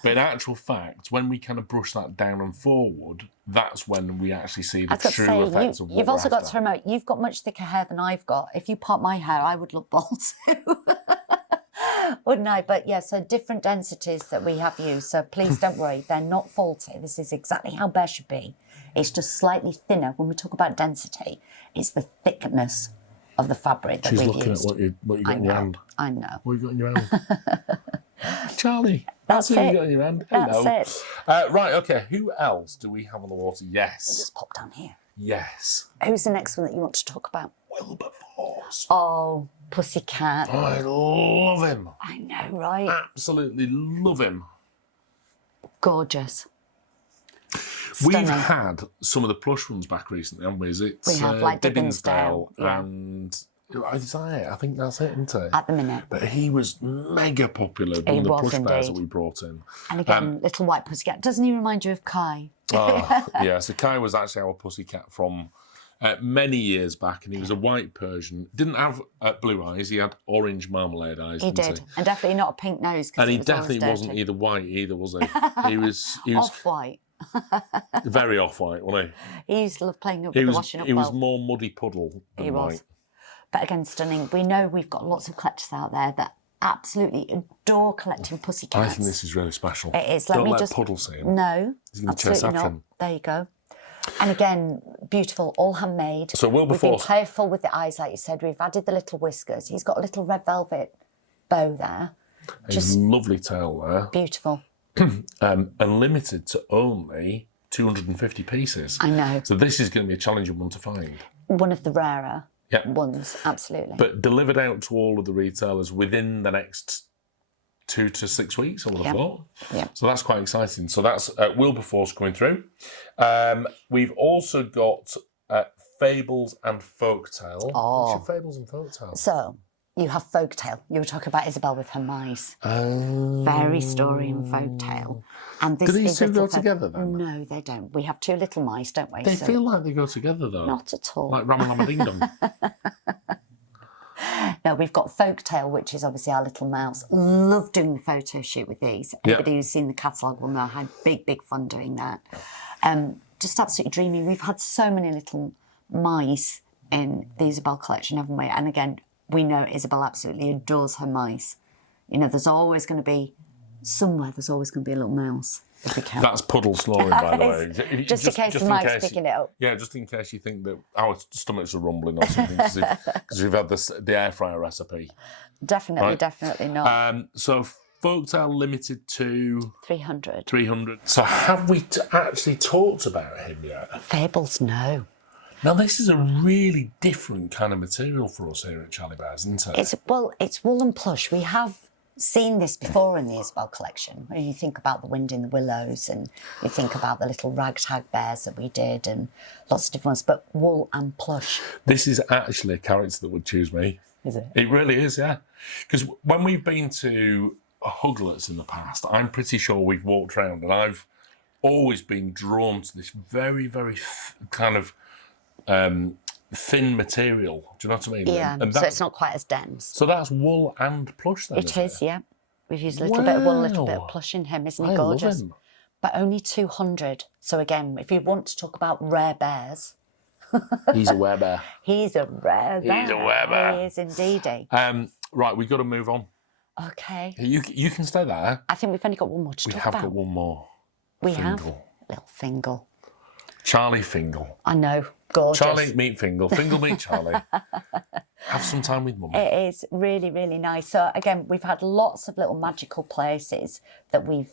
But in actual fact, when we kind of brush that down and forward, that's when we actually see the true effects of what you've also got after. to remember, you've got much thicker hair than I've got. If you part my hair, I would look bald too. Wouldn't I? But yeah, so different densities that we have used. So please don't worry, they're not faulty. This is exactly how bear should be. It's just slightly thinner. When we talk about density, it's the thickness of the fabric that She's we've looking used. at what you got in your hand. I know. What you got in your hand? Charlie, That's what you it. got in your hand. That's Hello. it. Right, okay. Who else do we have on the water? Yes. Just pop down here. Yes. Who's the next one that you want to talk about? Wilberforce. Oh, Pussycat. I love him. I know, right? Absolutely love him. Gorgeous. We've Stunning. had some of the plush ones back recently, haven't we? We have, like Dibbinsdale, yeah. And is that it? I think that's it, isn't it? At the minute. But he was mega popular, one of the plush bears that we brought in. And again, little white pussycat. Doesn't he remind you of Kai? Oh, yeah, so Kai was actually our pussycat from many years back, and he was a white Persian. Didn't have blue eyes, he had orange marmalade eyes. He did. And definitely not a pink nose. And he was definitely always wasn't dirty. either white either, was he? He was Off-white. very off-white, wasn't he? He used to love playing up with the washing up He was bowl. more muddy puddle than He was. white. But again, stunning. We know we've got lots of collectors out there that absolutely adore collecting pussycats. I think this is really special. It is. Don't let Puddle see him. No, He's going to chase absolutely after not. him. There you go. And again, beautiful, all handmade. So We've been Wilberforce, playful with the eyes, like you said. We've added the little whiskers. He's got a little red velvet bow there. his lovely tail there, Beautiful. and limited to only 250 pieces. I know. So this is going to be a challenging one to find. One of the rarer Yeah. ones, absolutely. But delivered out to all of the retailers within the next 2 to 6 weeks, I would have thought. Yeah. So that's quite exciting. So that's Wilberforce coming through. We've also got Fables and Folktale. Oh. What's your Fables and Folktale? So, you have Folktale. You were talking about Isabel with her mice. Fairy story and folktale. And this Do these is two little go together then? No, they don't. We have two little mice, don't we? They So- feel like they go together though. Not at all. Like Ramalama Ding Dong. No, we've got Folktale, which is obviously our little mouse. Love doing the photo shoot with these. Anybody who's seen the catalogue will know how big fun doing that. Just absolutely dreamy. We've had so many little mice in the Isabel collection, haven't we? And again, we know Isabel absolutely adores her mice. You know, there's always going to be there's always going to be a little mouse if we can. That's Puddle snoring, by the way. Just in case the mice picking it up. Yeah, just in case you think that our stomachs are rumbling or something, because we've had the air fryer recipe. Definitely, Right. definitely not. So Folktale limited to 300. 300. So have we actually talked about him yet? Fables, no. Now this is a really different kind of material for us here at Charlie Bears, isn't it? It's wool and plush. We have seen this before in the Isabel collection. When you think about the Wind in the Willows and you think about the little ragtag bears that we did and lots of different ones, but wool and plush. This is actually a character that would choose me. Is it? It really is, yeah. Because when we've been to Huglets in the past, I'm pretty sure we've walked around and I've always been drawn to this very, very kind of thin material. Do you know what I mean? Yeah, And so it's not quite as dense. So that's wool and plush then, It is, yeah. We've used a little bit of wool, a little bit Wow. of plush in him. Isn't he I love gorgeous? him. But only 200. So again, if you want to talk about rare bears, He's a werebear. he's a rare bear. He's a werebear. He is indeedy. Right, we've got to move on. Okay. You can stay there. I think we've only got one more to We talk have about. got one more. We have. Fingle. Little Fingle. Charlie Fingle. I know. Gorgeous. Charlie meet Fingle. Fingle meet Charlie. Have some time with Mummy. It is really, really nice. So again, we've had lots of little magical places that we've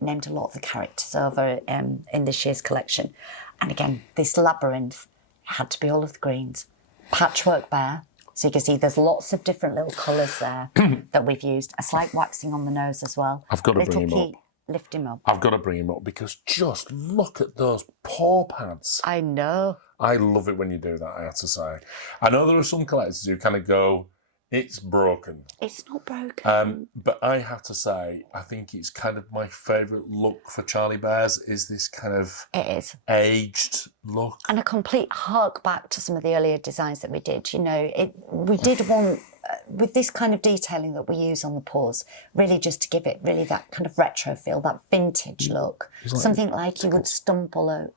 named a lot of the characters over in this year's collection. And again, this labyrinth had to be all of the greens. Patchwork bear. So you can see there's lots of different little colours there that we've used. A slight waxing on the nose as well. I've got to bring him up. Lift him up. I've got to bring him up because just look at those paw pads. I know. I love it when you do that, I have to say. I know there are some collectors who kind of go, it's broken. It's not broken. But I have to say, I think it's kind of my favourite look for Charlie Bears is this kind of It is. aged look. And a complete hark back to some of the earlier designs that we did. You know, we did want, with this kind of detailing that we use on the paws, really just to give it really that kind of retro feel, that vintage look. Something like you would stumble,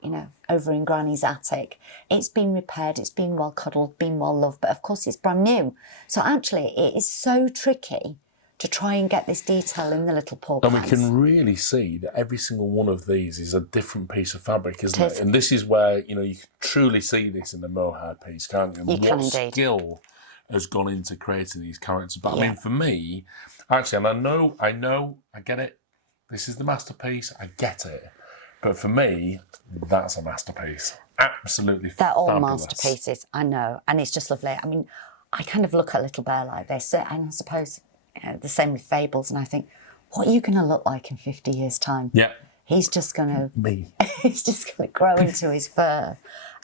over in Granny's attic. It's been repaired, it's been well cuddled, been well loved, but of course it's brand new. So actually it is so tricky to try and get this detail in the little paw pads. And we can really see that every single one of these is a different piece of fabric, isn't It is. it? And this is where, you can truly see this in the mohair piece, can't you? You can indeed. Skill has gone into creating these characters. But I Yeah. mean, for me, actually, and I get it. This is the masterpiece. I get it. But for me, that's a masterpiece. Absolutely They're all fabulous. masterpieces, I know. And it's just lovely. I mean, I kind of look at a little bear like this, and I suppose the same with Fables, and I think, what are you going to look like in 50 years' time? Yeah. He's just going to Me. he's just going to grow into his fur,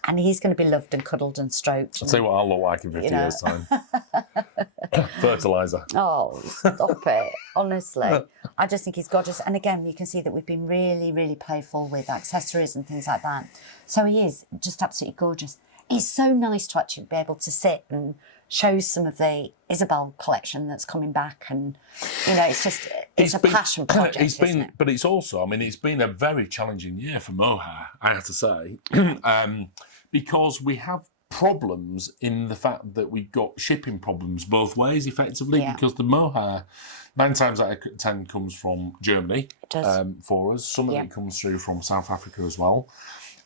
and he's going to be loved and cuddled and stroked. I'll tell you what I'll look like in 50 years' time. Fertiliser. Oh, stop it. Honestly. I just think he's gorgeous. And again, you can see that we've been really, really playful with accessories and things like that. So he is just absolutely gorgeous. It's so nice to actually be able to sit and show some of the Isabel collection that's coming back. And, it's just, it's a passion project, isn't it? But it's also, it's been a very challenging year for mohair, I have to say, because we have problems in the fact that we've got shipping problems both ways, effectively, Yeah. because the mohair 9 times out of 10 comes from Germany for us. Some of it comes through from South Africa as well.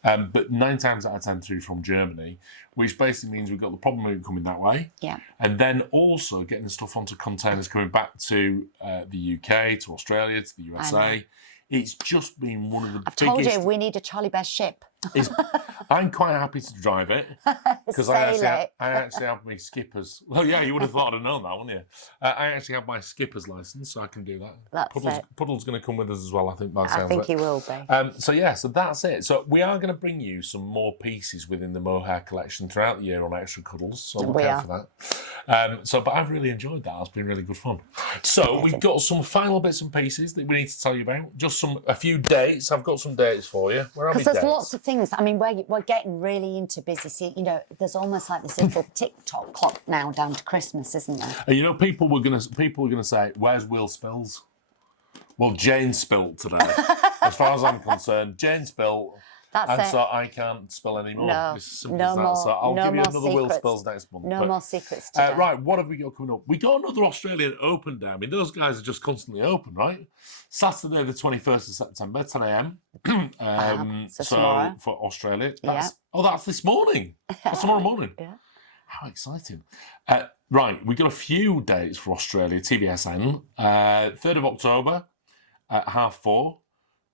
But 9 times out of 10 through from Germany, which basically means we've got the problem of it coming that way. Yeah. And then also getting the stuff onto containers coming back to the UK, to Australia, to the USA. It's just been one of the biggest... I've told you, we need a Charlie Bear ship. I'm quite happy to drive it because I actually have my skipper's. Well, yeah, you would have thought I'd have known that, wouldn't you? I actually have my skipper's license, so I can do that. That's it. Puddle's going to come with us as well, I think. I think he will be. So that's it. So we are going to bring you some more pieces within the mohair collection throughout the year on Extra Cuddles. So look out for that. But I've really enjoyed that. It's been really good fun. So we've got some final bits and pieces that we need to tell you about. Just a few dates. I've got some dates for you. Where are we? Because there's lots of things. We're getting really into busy. See, there's almost like this little TikTok clock now down to Christmas, isn't there? And people were gonna say, "Where's Will Spills?" Well, Jane spilt today. As far as I'm concerned, Jane spilt. That's it. So I can't spell anymore. No, It's as simple no as that. more. So I'll no give you more another Will secrets. Spills next month. No more secrets today. Right, what have we got coming up? We got another Australian Open day. Those guys are just constantly open, right? Saturday, the 21st of September, 10 a.m. So tomorrow. For Australia. That's this morning. That's tomorrow morning. Yeah. How exciting. Right, we've got a few dates for Australia, TVSN. 3rd of October at 4:30.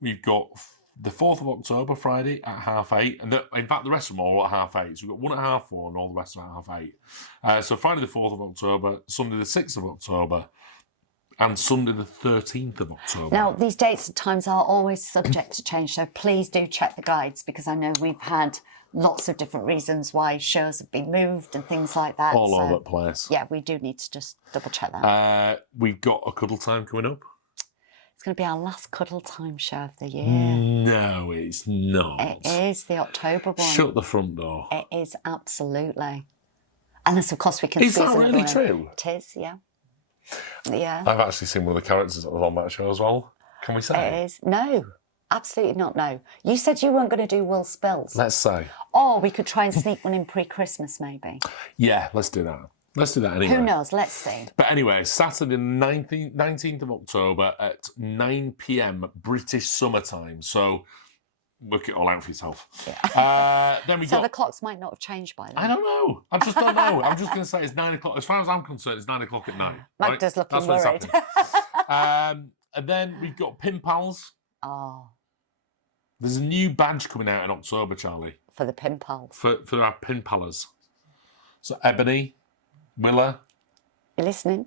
We've got the 4th of October, Friday, at 8:30. And in fact, the rest of them are all at 8:30. So we've got one at 4:30 and all the rest are at 8:30. So Friday the 4th of October, Sunday the 6th of October, and Sunday the 13th of October. Now, these dates and times are always subject to change, so please do check the guides, because I know we've had lots of different reasons why shows have been moved and things like that. All over the place. Yeah, we do need to just double check that. We've got a Cuddle Time coming up. It's going to be our last Cuddle Time show of the year. No, it's not. It is the October one. Shut the front door. It is, absolutely. Unless, of course, we can Is squeeze that another really one in. true? It is, yeah. Yeah. I've actually seen one of the characters that was on that show as well. Can we say? It is. No, absolutely not. No. You said you weren't going to do Will Spills. Let's say. Or we could try and sneak one in pre-Christmas, maybe. Yeah, let's do that. Let's do that anyway. Who knows? Let's see. But anyway, Saturday the 19th of October at 9 p.m. British summertime. So work it all out for yourself. Yeah. Then we So got... the clocks might not have changed by then. I don't know. I just don't know. I'm just going to say it's 9 o'clock. As far as I'm concerned, it's 9 o'clock at night. Magda's right? looking That's worried. what's happening. And then we've got Pin Pals. Oh, There's a new badge coming out in October, Charlie. for the pin pals. For our Pin Pallers. So Ebony, Willa. You listening?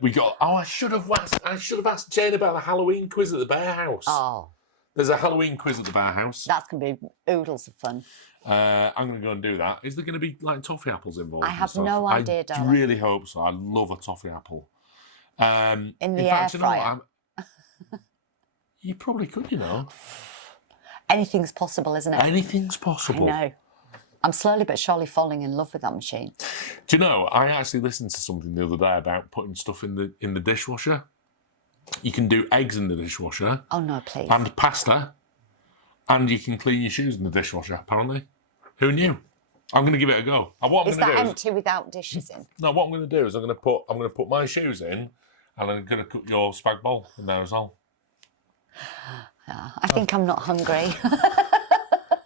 We got... Oh, I should have asked Jane about the Halloween quiz at the Bear House. Oh, There's a Halloween quiz at the Bear House. that's going to be oodles of fun. I'm going to go and do that. Is there going to be like toffee apples involved? I and have stuff? no idea, I darling. really hope so. I love a toffee apple. In the fact, air you know what? fryer. You probably could, you know. Anything's possible, isn't it? Anything's I possible. know. I'm slowly but surely falling in love with that machine. Do you know? I actually listened to something the other day about putting stuff in the dishwasher. You can do eggs in the dishwasher Oh, no, please. and pasta, and you can clean your shoes in the dishwasher. Apparently, who knew? I'm going to give it a go. And what I'm Is going that to do empty without dishes in? no, what I'm going to do is I'm going to put my shoes in, and I'm going to cook your spag bowl in there as well. I think I'm not hungry.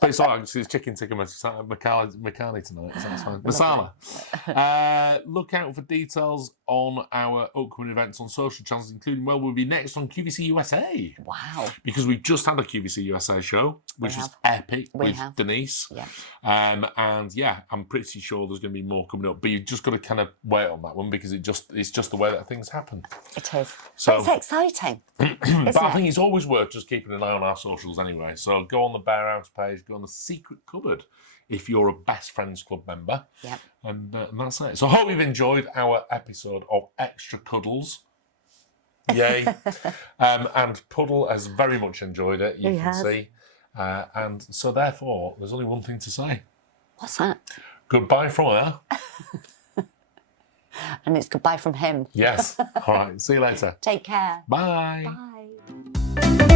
But it's all right, it's chicken tikka masala tonight, so that's fine. Masala. Look out for details on our upcoming events on social channels, including, well, we'll be next on QVC USA. Wow. Because we've just had a QVC USA show, which was epic with Denise. Yeah. And yeah, I'm pretty sure there's going to be more coming up. But you've just got to kind of wait on that one because it's just the way that things happen. It is. So, but it's exciting. But I think it's always worth just keeping an eye on our socials anyway. So go on the Bear House page, go on the Secret Cupboard if you're a Best Friends Club member. Yep. And that's it. So I hope you've enjoyed our episode of Extra Cuddles. Yay. And Puddle has very much enjoyed it, you can see. And so therefore, there's only one thing to say. What's that? Goodbye from her. And it's goodbye from him. Yes. All right. See you later. Take care. Bye. Bye.